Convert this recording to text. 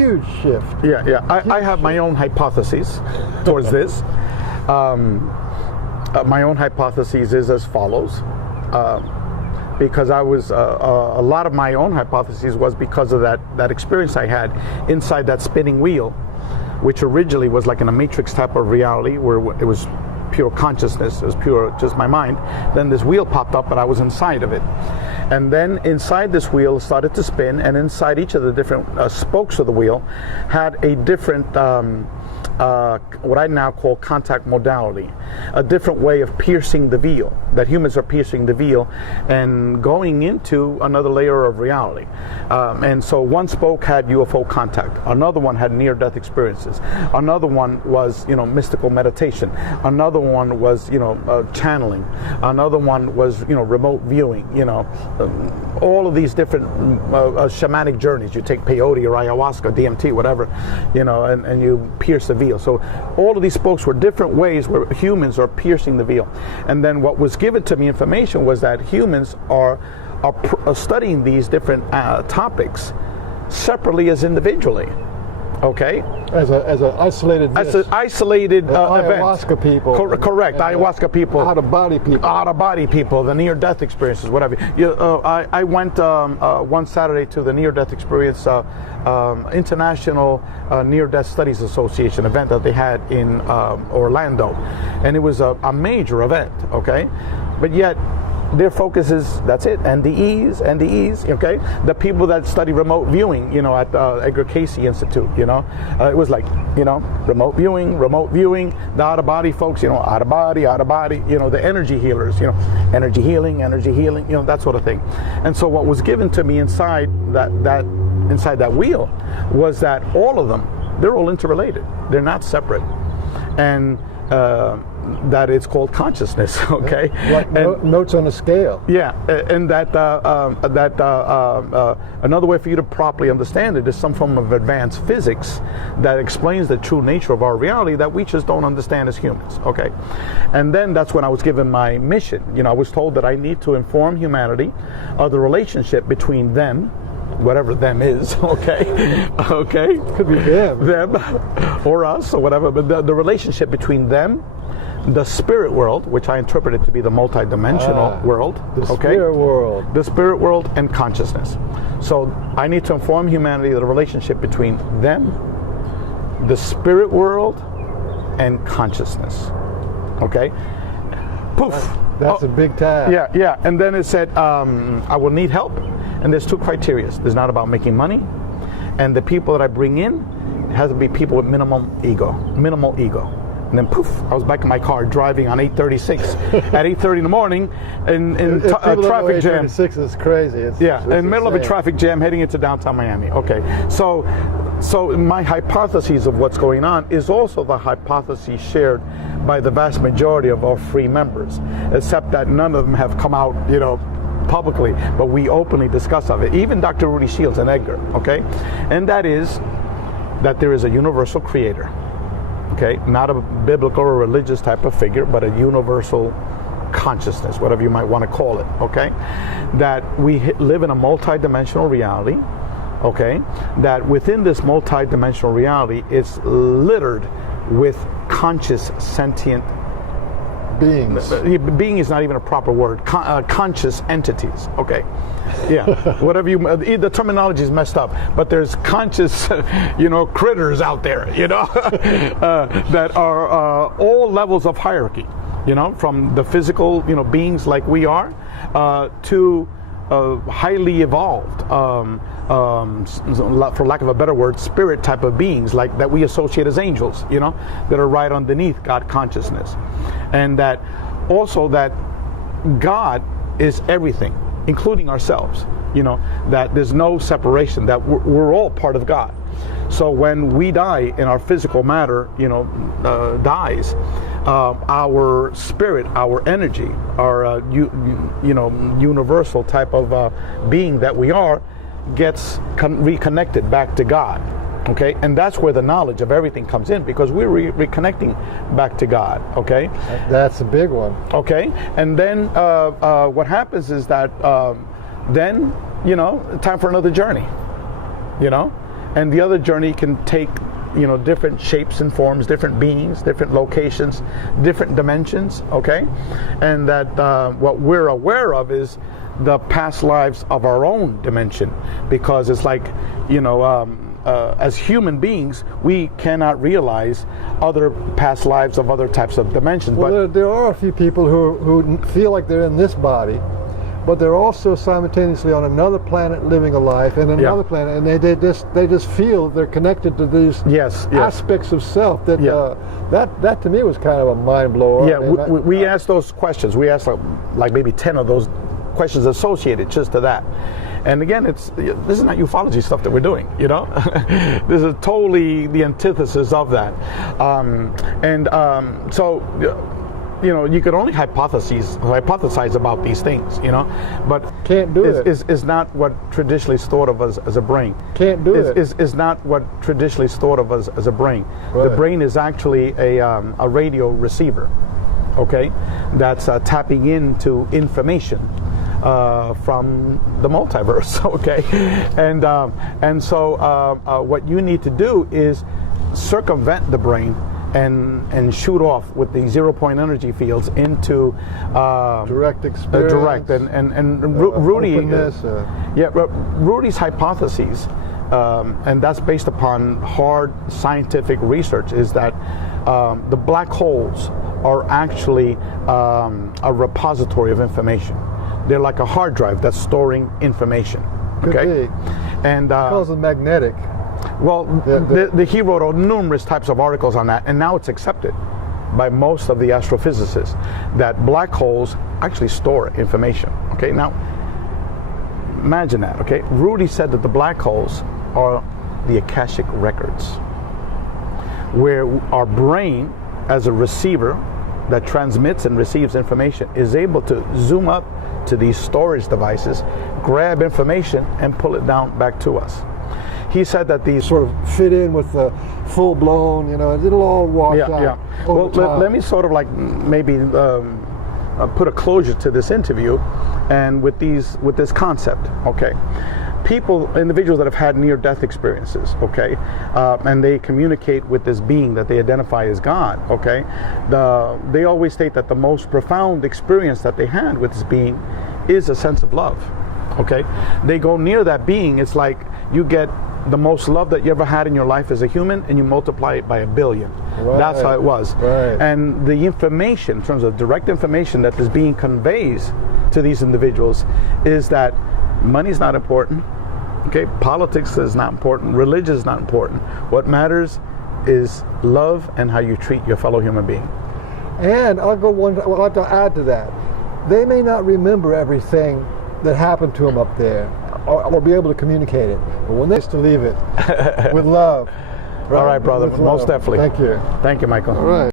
huge shift. Yeah. I have my own hypotheses towards this. My own hypothesis is as follows. Because I was, a lot of my own hypotheses was because of that experience I had inside that spinning wheel, which originally was like in a matrix type of reality where it was pure consciousness, it was pure just my mind. Then this wheel popped up, but I was inside of it. And then inside this wheel started to spin, and inside each of the different spokes of the wheel had a different what I now call contact modality, a different way of piercing the veil, that humans are piercing the veil and going into another layer of reality. And so one spoke had UFO contact, another one had near-death experiences, another one was, mystical meditation, another one was, channeling, another one was, remote viewing, all of these different shamanic journeys. You take peyote or ayahuasca, DMT, whatever, and you pierce the veil. So all of these spokes were different ways where humans are piercing the veil. And then what was given to me information was that humans are studying these different topics separately as individually. Okay, as an isolated event. Ayahuasca people. Correct. Ayahuasca people. Out of body people. The near-death experiences, whatever. I went one Saturday to the near-death experience International Near-Death Studies Association event that they had in Orlando, and it was a major event. Okay, but yet their focus is, that's it, NDEs, okay? The people that study remote viewing, at Edgar Cayce Institute, it was like, remote viewing, the out-of-body folks, out of body, the energy healers, energy healing, that sort of thing. And so what was given to me inside that wheel was that all of them, they're all interrelated. They're not separate. And that it's called consciousness, okay? Like notes on a scale. Yeah, and that another way for you to properly understand it is some form of advanced physics that explains the true nature of our reality that we just don't understand as humans, okay? And then that's when I was given my mission. I was told that I need to inform humanity of the relationship between them, whatever them is, okay? Okay? Could be them. Or us, or whatever, but the relationship between them, the spirit world, which I interpreted to be the multidimensional world. The spirit world. The spirit world and consciousness. So I need to inform humanity of the relationship between them, the spirit world, and consciousness. Okay? Poof. That's a big task. Yeah. And then it said, I will need help. And there's two criteria. It's not about making money. And the people that I bring in, it has to be people with minimal ego. And then poof, I was back in my car driving on 836 at 8:30 in the morning in traffic jam. 836 is crazy. It's in the middle of a traffic jam heading into downtown Miami. Okay, so my hypothesis of what's going on is also the hypothesis shared by the vast majority of our free members, except that none of them have come out, publicly, but we openly discuss of it. Even Dr. Rudy Shields and Edgar, okay? And that is that there is a universal creator. Okay, not a biblical or religious type of figure, but a universal consciousness, whatever you might want to call it, okay? That we live in a multidimensional reality, okay? That within this multidimensional reality, it's littered with conscious, sentient beings. Being is not even a proper word. Conscious entities, okay? Yeah, whatever the terminology is messed up, but there's conscious, critters out there, that are all levels of hierarchy, from the physical, beings like we are, to highly evolved, for lack of a better word, spirit type of beings like that we associate as angels, that are right underneath God consciousness. And that also that God is everything, including ourselves, that there's no separation, that we're all part of God. So when we die and our physical matter, dies, our spirit, our energy, our universal type of being that we are, gets reconnected back to God. Okay, and that's where the knowledge of everything comes in, because we're reconnecting back to God. Okay, that's a big one. Okay, and then what happens is that then time for another journey. and the other journey can take, different shapes and forms, different beings, different locations, different dimensions. Okay, and that what we're aware of is the past lives of our own dimension, because it's like, as human beings, we cannot realize other past lives of other types of dimensions. Well, there are a few people who feel like they're in this body, but they're also simultaneously on another planet living a life, and another planet, and they just feel they're connected to these aspects of self. That to me was kind of a mind blower. Yeah, we asked those questions. We asked like maybe 10 of those questions associated just to that. And again, this is not ufology stuff that we're doing, This is totally the antithesis of that. So, you could only hypothesize about these things, but can't do it. Is not what traditionally is thought of as a brain. Can't do it. Is not what traditionally is thought of as a brain. Right. The brain is actually a radio receiver, okay, that's tapping into information from the multiverse, okay, and so what you need to do is circumvent the brain and shoot off with the 0-point energy fields into direct experience, Rudy, Rudy's hypotheses, and that's based upon hard scientific research, is that the black holes are actually a repository of information. They're like a hard drive that's storing information. Okay, and because of magnetic. Well, he wrote numerous types of articles on that, and now it's accepted by most of the astrophysicists that black holes actually store information. Okay, now imagine that. Okay, Rudy said that the black holes are the Akashic records, where our brain, as a receiver that transmits and receives information, is able to zoom up to these storage devices, grab information, and pull it down back to us. He said that these sort of fit in with the full-blown, it'll all wash out. Yeah. Well, let me sort of like maybe put a closure to this interview, and with this concept. Okay, individuals that have had near-death experiences, okay, and they communicate with this being that they identify as God, okay, they always state that the most profound experience that they had with this being is a sense of love, okay. They go near that being, it's like you get the most love that you ever had in your life as a human, and you multiply it by 1 billion. Right. That's how it was. Right. And the information, in terms of direct information that this being conveys to these individuals, is that money's not important, okay? Politics is not important. Religion is not important. What matters is love and how you treat your fellow human being. And I'll like to add to that. They may not remember everything that happened to them up there, or be able to communicate it, but when they used to leave it with love. Right? All right, brother. Most definitely. Thank you. Thank you, Michael. All right.